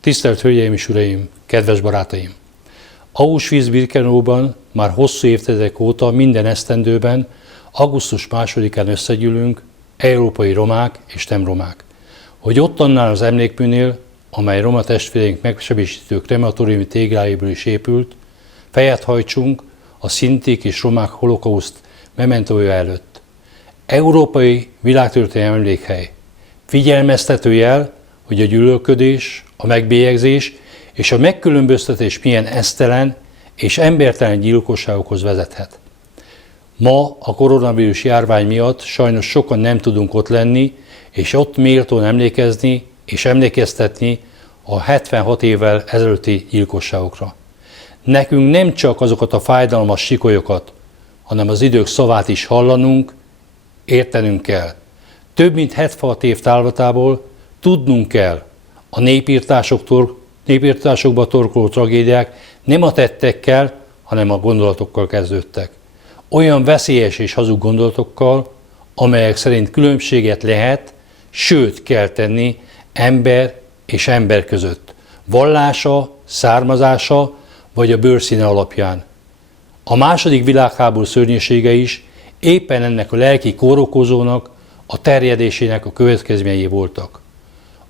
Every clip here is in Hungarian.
Tisztelt Hölgyeim és Uraim, kedves barátaim! Auschwitz-Birkenauban már hosszú évtizedek óta minden esztendőben augusztus 2-án összegyűlünk, európai romák és nem romák, hogy ott annál az emlékműnél, amely roma testvéreink megsebesítő krematóriumi téglájából is épült, fejet hajtsunk a szintik és romák holokauszt mementója előtt. Európai világtörténelmi emlékhely. Figyelmeztető jel, hogy a gyűlölködés, a megbélyegzés és a megkülönböztetés milyen esztelen és embertelen gyilkosságokhoz vezethet. Ma a koronavírus járvány miatt sajnos sokan nem tudunk ott lenni, és ott méltón emlékezni és emlékeztetni a 76 évvel ezelőtti gyilkosságokra. Nekünk nem csak azokat a fájdalmas sikolyokat, hanem az idők szavát is hallanunk, értenünk kell. Több mint 76 év távlatából tudnunk kell, a népírtásokba torkoló tragédiák nem a tettekkel, hanem a gondolatokkal kezdődtek. Olyan veszélyes és hazug gondolatokkal, amelyek szerint különbséget lehet, sőt kell tenni ember és ember között, vallása, származása vagy a bőrszíne alapján. A második világháború szörnyűsége is éppen ennek a lelki kórokozónak, a terjedésének a következményei voltak.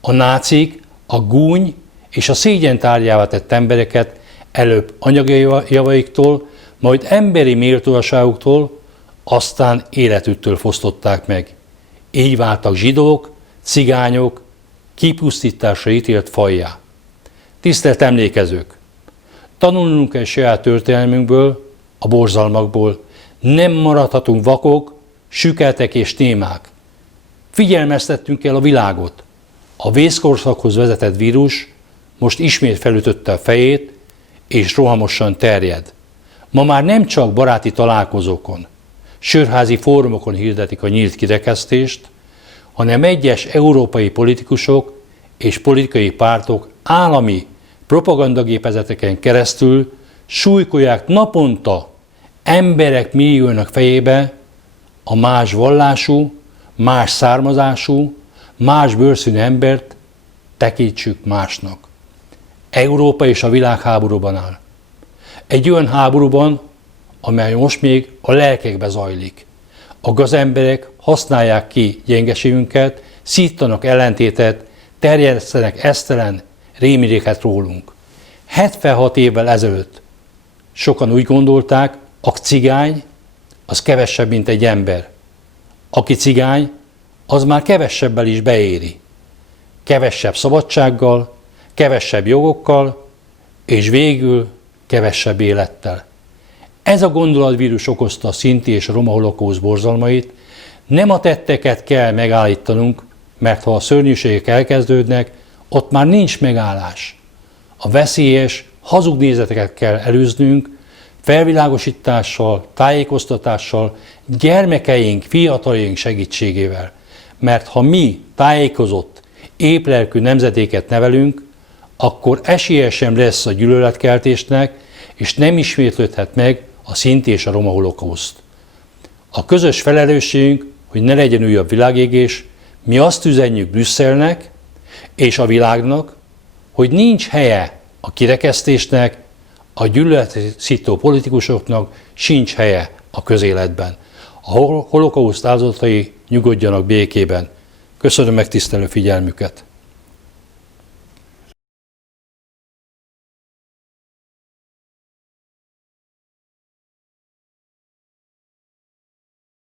A nácik a gúny és a szégyen tárgyává tett embereket előbb anyagi javaiktól, majd emberi méltóságuktól, aztán életüktől fosztották meg. Így váltak zsidók, cigányok, kipusztításra ítélt fajjá. Tisztelt emlékezők! Tanulnunk kell saját történelmünkből, a borzalmakból. Nem maradhatunk vakok, sükeltek és némák. Figyelmeztettünk el a világot. A vészkorszakhoz vezetett vírus most ismét felütötte a fejét, és rohamosan terjed. Ma már nem csak baráti találkozókon, sörházi fórumokon hirdetik a nyílt kirekesztést, hanem egyes európai politikusok és politikai pártok állami propagandagépezeteken keresztül súlykolják naponta emberek millióinak fejébe a más vallású, más származású, más bőrszínű embert tekintsük másnak. Európa és a világ háborúban áll. Egy olyan háborúban, amely most még a lelkekbe zajlik. A gazemberek használják ki gyengeségünket, szítanak ellentétet, terjesztenek esztelen rémiréket rólunk. 76 évvel ezelőtt sokan úgy gondolták, a cigány az kevesebb, mint egy ember. Aki cigány, az már kevesebbel is beéri. Kevesebb szabadsággal, kevesebb jogokkal, és végül kevesebb élettel. Ez a gondolatvírus okozta a szinti és a roma holokauszt borzalmait. Nem a tetteket kell megállítanunk, mert ha a szörnyűségek elkezdődnek, ott már nincs megállás. A veszélyes, hazug nézeteket kell előznünk, felvilágosítással, tájékoztatással, gyermekeink, fiataljaink segítségével. Mert ha mi tájékozott, éplelkű nemzedéket nevelünk, akkor esélye sem lesz a gyűlöletkeltésnek, és nem ismétlődhet meg a szinti és a roma holokauszt. A közös felelősségünk, hogy ne legyen újabb világégés, mi azt üzenjük Brüsszelnek és a világnak, hogy nincs helye a kirekesztésnek, a gyűlöletszító politikusoknak sincs helye a közéletben. A holokauszt áldozatai nyugodjanak békében. Köszönöm megtisztelő figyelmüket!